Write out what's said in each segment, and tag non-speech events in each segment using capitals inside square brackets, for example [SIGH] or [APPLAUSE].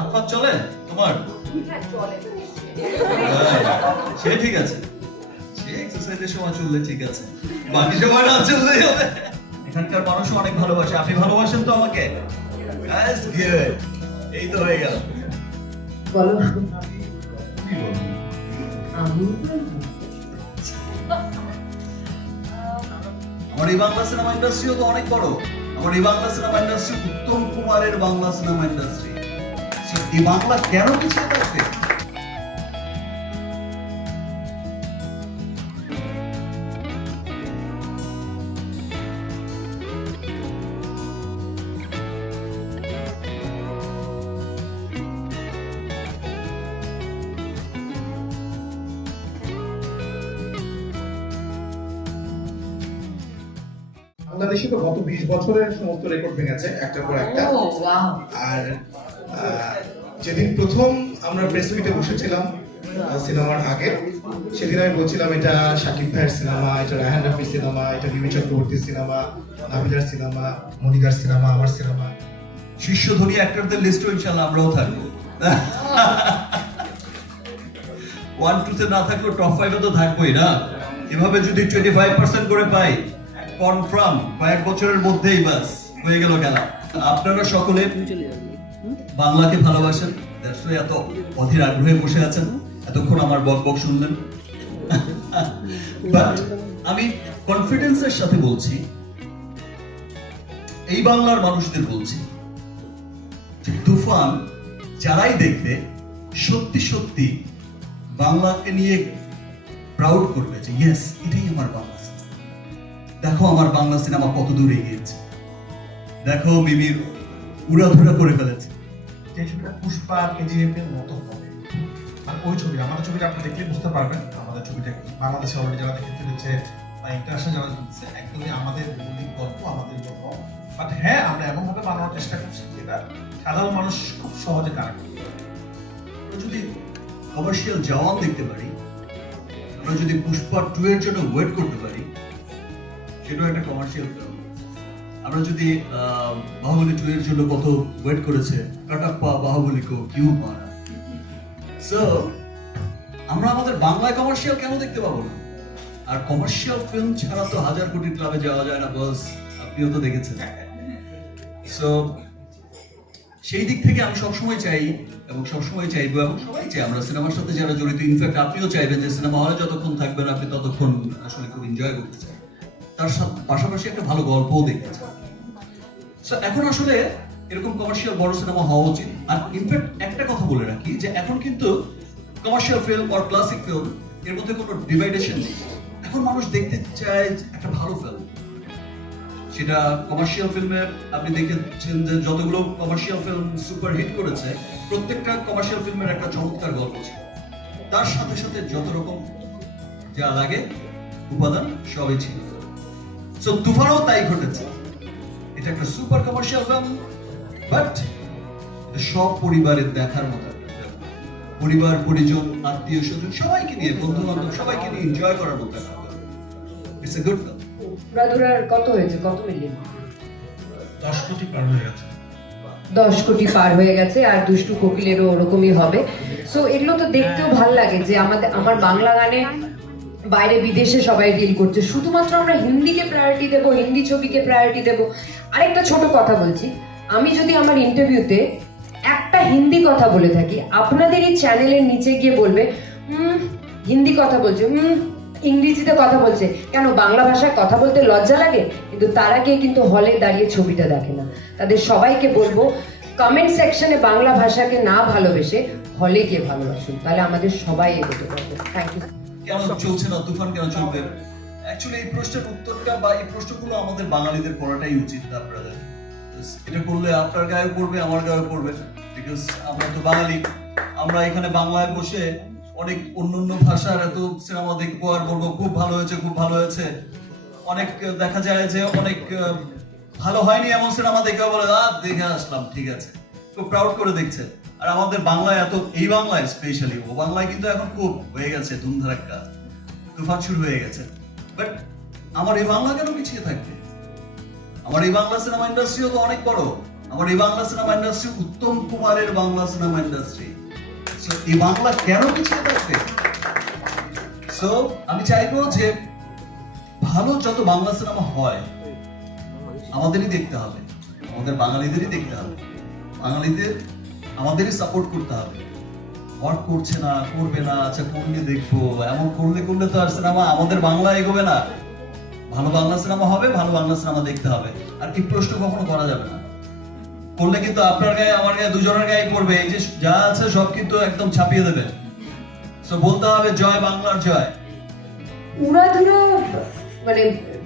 হাত পা চলে তোমার? হ্যাঁ চলে তো নিশ্চয়ই। সে ঠিক আছে। সে এক্সারসাইজের সময় চললে ঠিক আছে। বাকি সময় না চললেই হবে। এখানকার মানুষও অনেক ভালোবাসে। আপনি ভালোবাসেন তো আমাকে? এই তো হয়ে গেল। বলো। আমি আমার এই বাংলা সিনেমা ইন্ডাস্ট্রিও তো অনেক বড়। আমার এই বাংলা সিনেমা ইন্ডাস্ট্রি উত্তম কুমারের বাংলা সিনেমা ইন্ডাস্ট্রি এই বাংলা কেন পিছিয়ে থাকবে বাংলাদেশে তো গত বিশ বছরের সমস্ত রেকর্ড ভেঙেছে একটার পর একটা। আর যেদিন প্রথম আমরা প্রেস মিটে বসেছিলাম সিনেমার আগে, সেদিন আমি বলছিলাম, এটা শাকিব ভাইয়ের সিনেমা, এটা রায়হান রাফির সিনেমা, এটা মিমি চক্রবর্তীর সিনেমা নাবিলার সিনেমা মনিদার সিনেমা, আমার সিনেমা। শীর্ষ ধনী অ্যাক্টরদের লিস্টও ইনশাল্লাহ আমরাও থাকব। ওয়ান টু তে না থাকলেও টপ ফাইভে তো থাকবোই না? এভাবে যদি টোয়েন্টি ফাইভ পার্সেন্ট করে পাই কনফার্ম কয়েক বছরের মধ্যেই বাস, হয়ে গেল খেলা। আপনারা সকলে বাংলাকে ভালোবাসেন। Why এত অধীর আগ্রহে বসে আছেন। এতক্ষণ আমার বক বক শুনলেন। বাট আমি কনফিডেন্সের সাথে বলছি, এই বাংলার মানুষদের বলছি তুফান যারাই দেখবে, সত্যি সত্যি বাংলাকে নিয়ে প্রাউড করবে যে ইয়েস এটাই আমার বাংলা সিনেমা দেখো আমার বাংলা সিনেমা কত দূর এগিয়েছে। দেখো মিমির উড়াধুরা করে ফেলেছে। যে ছবিটা পুষ্পা কেজিএফ এর মতো হবে। আর ওই ছবি, আমাদের ছবিটা আপনি দেখলে বুঝতে পারবেন, আমাদের ছবিটা কি? বাংলাদেশে অলরেডি যারা দেখে ফেলেছে বা ইন্টারন্যাশনাল যারা দেখছে, একদমই আমাদের মৌলিক গল্প, আমাদের গল্প। বাট হ্যাঁ আমরা এমন ভাবে বানানোর চেষ্টা করছি যেটা সাধারণ মানুষ খুব সহজে কানেক্ট করতে পারে। যদি কমার্শিয়াল জওয়ান দেখতে পারি, আমরা যদি পুষ্পা টু এর জন্য ওয়েট করতে পারি, সেটাও একটা কমার্শিয়াল আমরা যদি বাহুবলী টু এর জন্য কত ওয়েট করেছে, কাটাপ্পা, বাহুবলী কো, কিউ মারা। সো আমরা আমাদের বাংলায় কমার্শিয়াল কেন দেখতে পাবো না? আর কমার্শিয়াল ফিল্ম ছাড়া তো হাজার কোটি ক্লাবে যাওয়া যায় না বস আপনিও তো দেখেছেন। সো সেই দিক থেকে আমি সবসময় চাই, এবং সবসময় চাইব, এবং সবাই চাই আমরা সিনেমার সাথে যারা জড়িত ইনফ্যাক্ট আপনিও চাইবেন যে সিনেমা হলে যতক্ষণ থাকবেন, আপনি ততক্ষণ আসলে খুব এনজয় করতে চান। তার সাথে পাশাপাশি একটা ভালো গল্পও চান এখন আসলে এরকম কমার্শিয়াল বড় সিনেমা হওয়া উচিত। আর ইনফ্যাক্ট একটা কথা বলে রাখি যে এখন কিন্তু কমার্শিয়াল ফিল্ম আর ক্লাসিক ফিল্ম এর মধ্যে কোনো ডিভাইডেশন নেই। এখন মানুষ দেখতে চায় একটা ভালো ফিল্ম সেটা কমার্শিয়াল ফিল্মে আপনি দেখেছেন যে যতগুলো কমার্শিয়াল ফিল্ম সুপার হিট করেছে, প্রত্যেকটা কমার্শিয়াল ফিল্মের একটা চমৎকার গল্প ছিল। তার সাথে সাথে যত রকম যা লাগে, উপাদান সবই ছিল। সো তুফানও তাই ঘটেছে। এটা একটা সুপার কমার্শিয়াল ফিল্ম বাট সব পরিবারের দেখার মতো পরিবার পরিজন আত্মীয় স্বজন সবাইকে নিয়ে বন্ধু বান্ধব সবাইকে নিয়ে এনজয় করার মতো একটা ইটস এ গুড ফিল্ম কত হয়েছে? কত মিলিয়ন দশ কোটি পার হয়ে গেছে। দশ কোটি পার হয়ে গেছে আর দুষ্টু কোকিলেরও ওরকমই হবে। সো এগুলো তো দেখতেও ভালো লাগে যে আমাদের আমার বাংলা গানে বাইরে বিদেশে সবাই ডিল করছে। শুধুমাত্র আমরা হিন্দিকে প্রায়োরিটি দেবো হিন্দি ছবিকে প্রায়োরিটি দেবো। আরেকটা ছোট কথা বলছি। আমি যদি আমার ইন্টারভিউতে একটা হিন্দি কথা বলে থাকি আপনাদের এই চ্যানেলের নিচে গিয়ে বলবে "হুম, হিন্দি কথা বলছে হুম ইংরেজিতে কথা বলছে। কেন বাংলা ভাষায় কথা বলতে লজ্জা লাগে? কিন্তু তারা গিয়ে কিন্তু হলে দাঁড়িয়ে ছবিটা দেখে না। তাদের সবাইকে বলব কমেন্ট সেকশনে বাংলা ভাষাকে না ভালোবেসে হলে গিয়ে ভালোবাসুন। তাহলে আমাদের সবাই এগোতে পারবে। থ্যাংক ইউ কেন চলছে না তুফান কেন চলবে? অ্যাকচুয়ালি এই প্রশ্নের উত্তরটা বা এই প্রশ্নগুলো আমাদের বাঙালিদের করাটাই উচিত না ব্রাদার এটা করলে আপনার গায়ে পড়বে আমার গায়ে পড়বে। বিকজ আমরা তো বাঙালি আমরা এখানে বাংলায় বসে অনেক অন্য অন্য ভাষার এত সিনেমা দেখব আর বলব খুব ভালো হয়েছে খুব ভালো হয়েছে। অনেক দেখা যায় যে অনেক ভালো হয়নি এমন সিনেমা দেখে বলে আ দেখে আসলাম ঠিক আছে। খুব প্রাউড করে দেখছে। আর আমাদের বাংলায় এত, এই বাংলায় স্পেশালি ও বাংলায় কিন্তু এখন খুব হয়ে গেছে ধুমধারাক্কা তুফান শুরু হয়ে গেছে। বাট আমার এই বাংলা কেন পিছিয়ে থাকবে? আমার এই বাংলা সিনেমা ইন্ডাস্ট্রিও তো অনেক বড়। আমার এই বাংলা সিনেমা ইন্ডাস্ট্রি উত্তম কুমারের বাংলা সিনেমা ইন্ডাস্ট্রি এই বাংলা কেন পিছিয়ে থাকবে? সো আমি চাইব যে ভালো যত বাংলা সিনেমা হয়, আমাদেরই দেখতে হবে। আমাদের বাঙালিদেরই দেখতে হবে। বাঙালিদের আমাদেরই সাপোর্ট করতে হবে। ওয়ার্ক করছে না, করবে না আচ্ছা করলে দেখব। এমন করলে করলে তো আর সিনেমা আমাদের বাংলা এগোবে না। ভালো বাংলা সিনেমা হবে, ভালো বাংলা সিনেমা দেখতে হবে। আর কি প্রশ্ন কখনো করা যাবে না। করলে কিন্তু আপনার গায়ে, আমার গায়ে, দুজনের গায়ে পড়বে। এই যে যা আছে সব কিন্তু একদম ছাপিয়ে দেবে। তো বলতে হবে জয় বাংলার জয়। মানে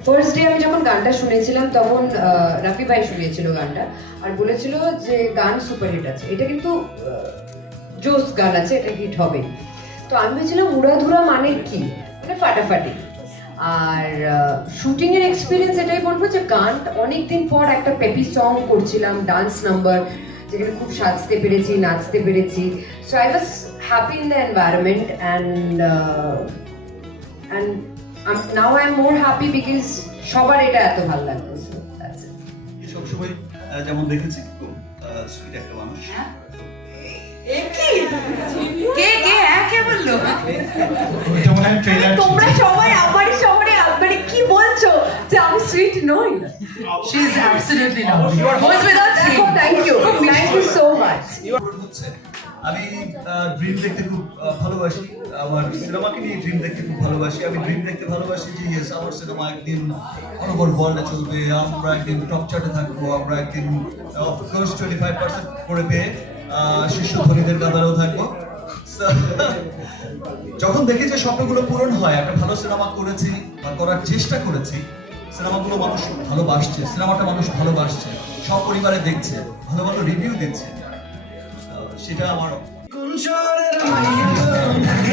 ফার্স্ট ডে আমি যখন গানটা শুনেছিলাম, তখন রাফি ভাই শুনিয়েছিল গানটা আর বলেছিল যে গান সুপারহিট আছে। এটা কিন্তু জোস গান আছে, এটা হিট হবে। তো আমি ভেবেছিলাম উড়াধুরা মানে কি? মানে ফাটাফাটি। আর শুটিং এর এক্সপিরিয়েন্স এটাই বলব যে গান অনেকদিন পর একটা পেপি সং করছিলাম ডান্স নাম্বার যেখানে খুব সাজতে পেরেছি, নাচতে পেরেছি। So I was happy in the environment and and I'm, now I'm more happy because সবার এটা এত ভালো লাগবে সবসময় যেমন দেখেছি খুব সুইট একটা মানুষ। কে? কে হ্যাঁ কে বলল? মনে হয় ট্রেলার তোমরা সবাই আমার শহরে মানে কি বলছো? যে আমি সুইট নই. Thank you thank you so much হচ্ছে আমি ড্রিম দেখতে খুব ভালোবাসি। আমার সিনেমাকে নিয়ে ড্রিম দেখতে খুব ভালোবাসি। আমি ড্রিম দেখতে ভালোবাসি যে ইয়েস আমার সিনেমা একদিন অনবর বলটা চলবে, আমরা একদিন টপ চার্টে থাকব, আমরা একদিন অফকোর্স টোয়েন্টি ফাইভ পার্সেন্ট করে পেয়ে শীর্ষ ধনীদের কাতারেও থাকব। [LAUGHS] যখন দেখি যে স্বপ্নগুলো পূরণ হয়, একটা ভালো সিনেমা করেছি বা করার চেষ্টা করেছি, সিনেমাগুলো মানুষ ভালোবাসছে, সিনেমাটা মানুষ ভালোবাসছে সব পরিবারে দেখছে, ভালো ভালো রিভিউ দিচ্ছে। সেটা আমার কোন শহরের মাইয়া